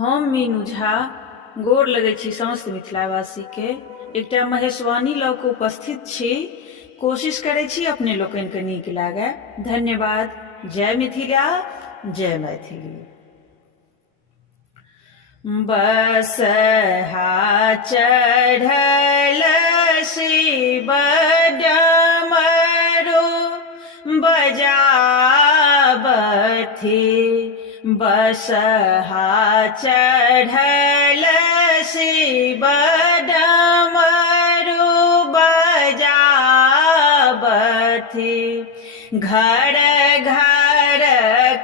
हम मीनू झा गोर लगै छी समस्त मिथिलावासी के। एकटा महेशवाणी लऽ कऽ उपस्थित छी। कोशिश करै छी अपने लोकनि के नीक लागे। धन्यवाद। जय मिथिला, जय मैथिली। बसहा चढ़ल शिव डमरू बजाबथि, बसहा चढ़ल शिव डमरू बजाबथि, घर घर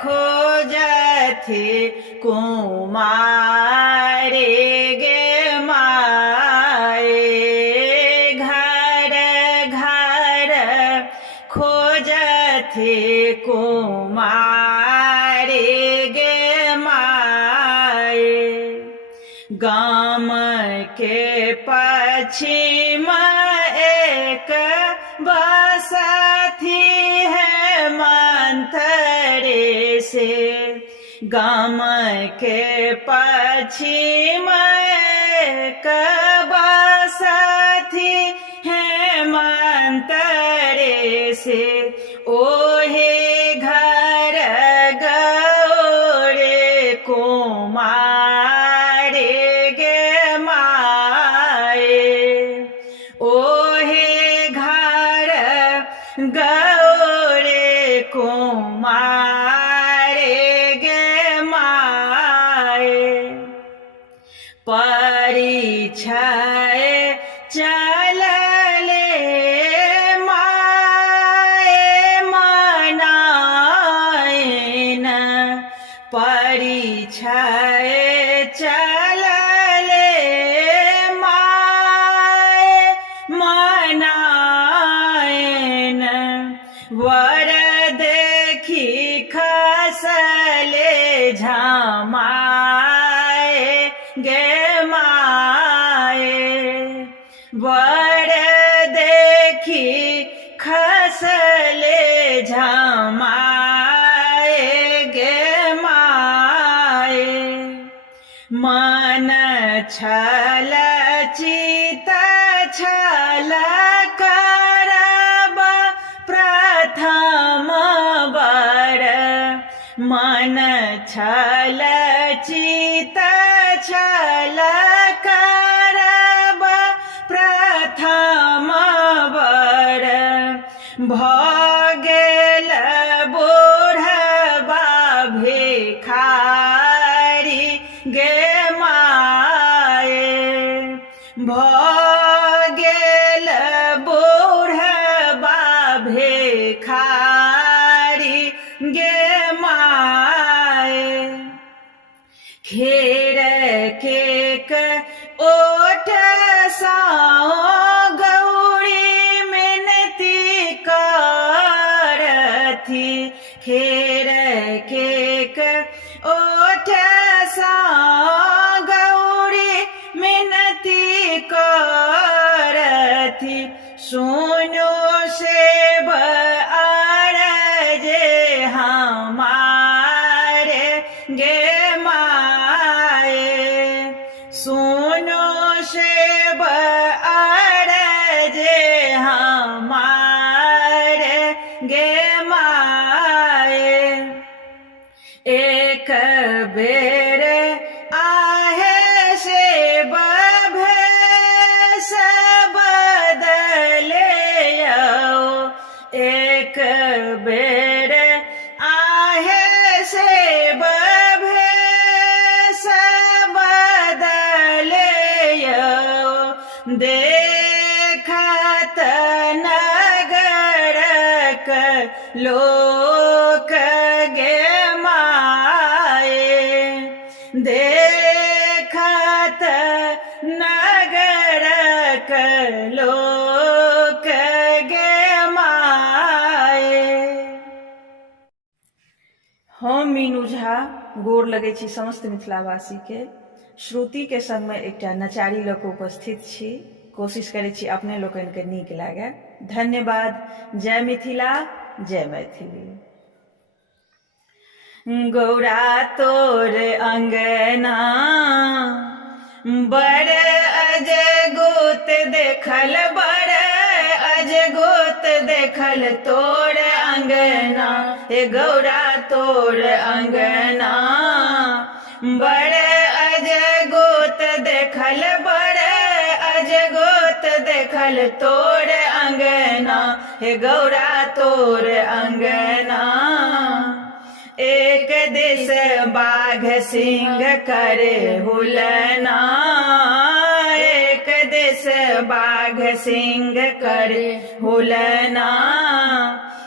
खोजथि कुमारी गे माए। घर घर खोजथि कुमारी गे माए। गाम के पश्चिम एक बसथि है मंथरे से, गाम के पश्चिम एक बसथि है मंथरे से। ओहे घर गौरे कुमारी गे माए। ओहे घर गौरे कुमारी गे माए। परिछय चलले माए मनाइन, परिछय चलले माए मनाइन। वर देखी खसले झमाए गे माए। वर देखी खसले झमाए गे माए। मन छल चित छल करब प्रथम बर, मन छल चित छल करब प्रथम बर। भऽ गेल बूढ़बा भिखारी गे माए। भऽ गेल बूढ़बा भिखारी गे माए। खेर केक ओठ सा गौरी मिनती करथि, खेर केक ओठ सा गौरी मिनती करथि। सुनो सेब अरज हमारे गे माए। सुनो सेब अरज हमारे गे माए। एक बेर आहे सेब भेष बदले आओ। एक बेर आहे सेब भेष बदले आओ। देखत नगरक लोक गे माए। देखत नगरक लोक गे माए। हम मीनू झा गोर लगै छी समस्त मिथिलावासी के। श्रुति के संग में एकटा नचारी लऽ कऽ उपस्थित छी। कोशिश करै छी अपने लोकनि के नीक लागे। धन्यवाद। जय मिथिला, जय मैथिली। गौरा तोर अंगना बड़ अजगोत देखल, बड़ अजगोत देखल तोर अंगना, हे गौरा तोर अंगना बड़ अजगोत देखल, बड़ अजगोत देखल तोर अंगना, हे गौरा तोर अंगना। एक दिस बाघ सिंह करे हुलना, एक दिस बाघ सिंह करे हुलना,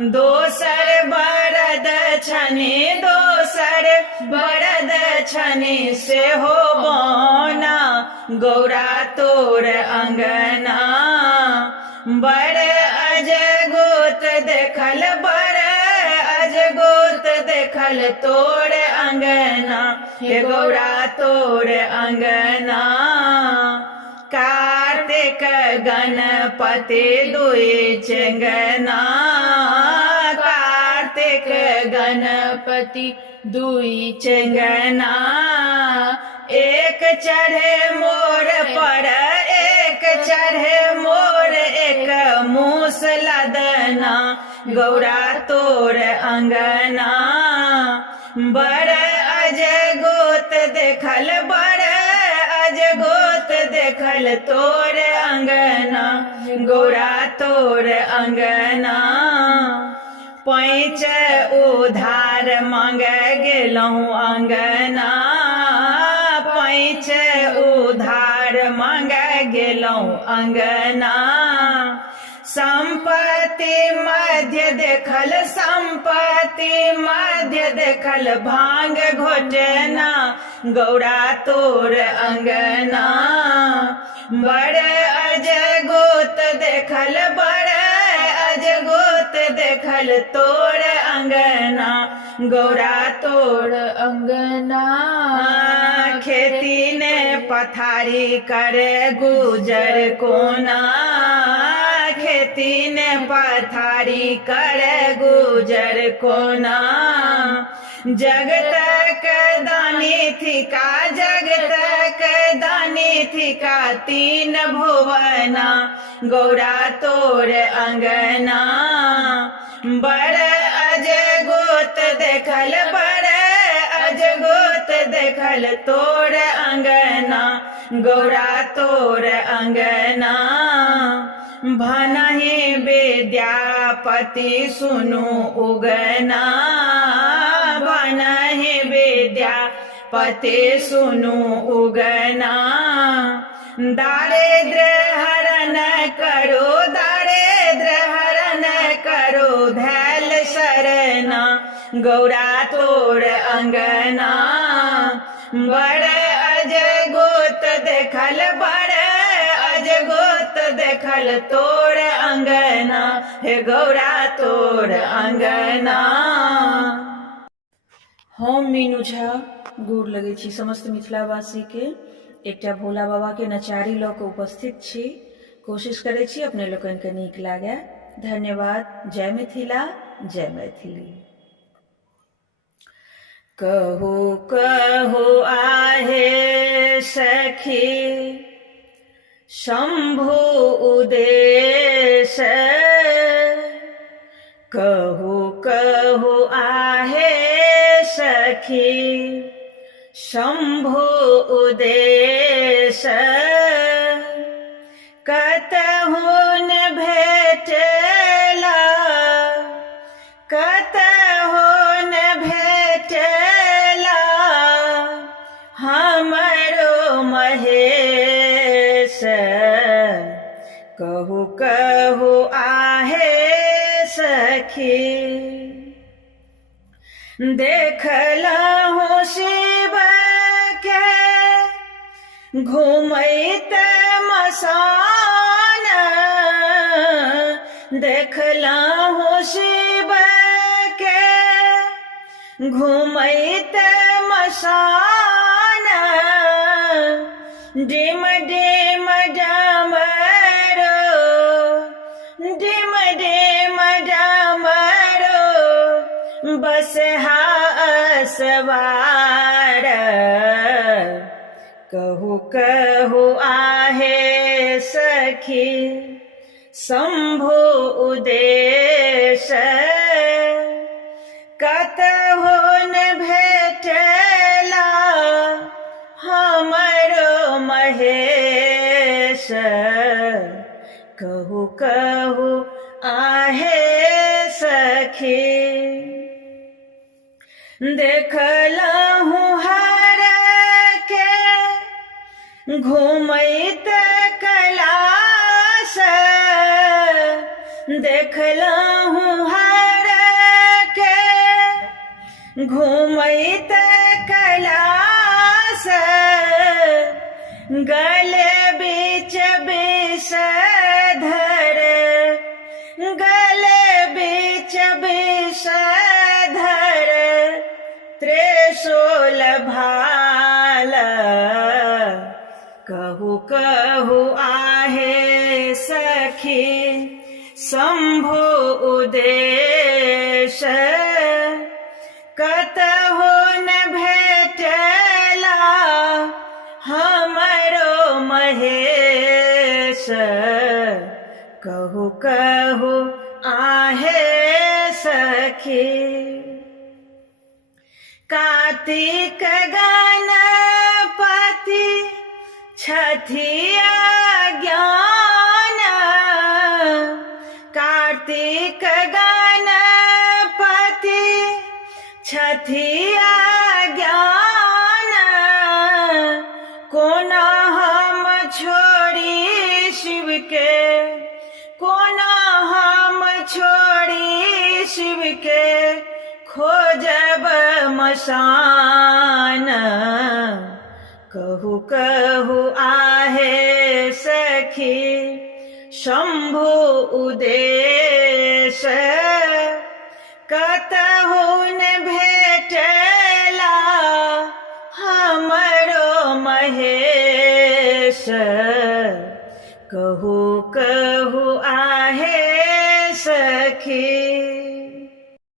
दोसर बरद छनि, दोसर बरद छनि से हो बौना, गौरा तोर अंगना बड़ अजगोत देखल, बड़ अजगोत देखल तोर अंगना, हे गौरा तोर अंगना। कार्तिक गणपति दुई चेंगना, कार्तिक गणपति दुई चेंगना, एक चढ़े मोर पर, एक चढ़े मोर, एक मूस लदना, गौरा तोर अंगना बड़ अजगोत देखल, बड़ अजगोत देखल तोर अंगना, गौरा तोर अंगना। पैंच उधार मांग गेलहुँ अंगना, पैंच उधार मांग गेलहुँ अंगना, संपत्ति मध्य देखल, संपत्ति मध्य देखल भांग घोटना, गौरा तोर अंगना बड़ अजगोत देखल, बड़ अजगोत देखल तोर अंगना, गौरा तोर अंगना। खेती ने पथारी करे गुजर कोना, खेती ने पथारी करे गुजर कोना, जगत दानी थिका, जगत दानी थिका तीन भुवना, गौरा तोर अंगना बड़ अजगोत देखल, बड़ अजगोत देखल तोर अंगना, गौरा तोर अंगना। भनहि विद्यापति सुनु उगना, भनहि विद्यापति सुनु उगना, दारिद्र हरण करो, दारिद्र हरण करो धैल शरणा, गौरा तोर अंगना बड़ अजगोत देखल, बड़ अजगोत देखल तोर अंगना, हे गौरा तोर अंगना। हम मीनू झा गोर लगै छी समस्त मिथिलावासी के। एकटा भोला बाबा के नचारी लऽ कऽ उपस्थित छी, कोशिश करै छी अपने लोकनि के नीक लागे। धन्यवाद। जय मिथिला, जय मैथिली। कहू कहू आहे सखी शंभु उदेश, कहू कहू आहे सखी शंभु उदेश, कतहुन भेटला, कतहुन भेटला हमरो महेश, कहू कहू आहे सखी। देखलहुँ शिव के घूमैत मसान, देखलहुँ शिव के घूमैत मसान, डिम डिम डमरो, डिम डिम डमरो बसहा कहु कहु आहे सखी शंभु उदेश कतहु न भेटला हमरो महेश कहु कहु आहे सखी देखलहु हर के घूमैत कैलाश देखलहु हर के घूमैत कैलाश गले बीच विषधर गले बीच विषधर त्रिशूल भाल कहु कहु आहे सखी शंभु उदेश कतहु न भेटला हमरो महेश कहु कहु आहे सखी कार्तिक गणपति छठिया ज्ञान कार्तिक गणपति छठिया ज्ञान कोना हम छोड़ी शिव के कोना हम छोड़ी शिव के खोजब मसान कहु कहु आहे सखी शंभु उदेश कतहु न भेटला हमरो महेश कहु कहु आहे सखी।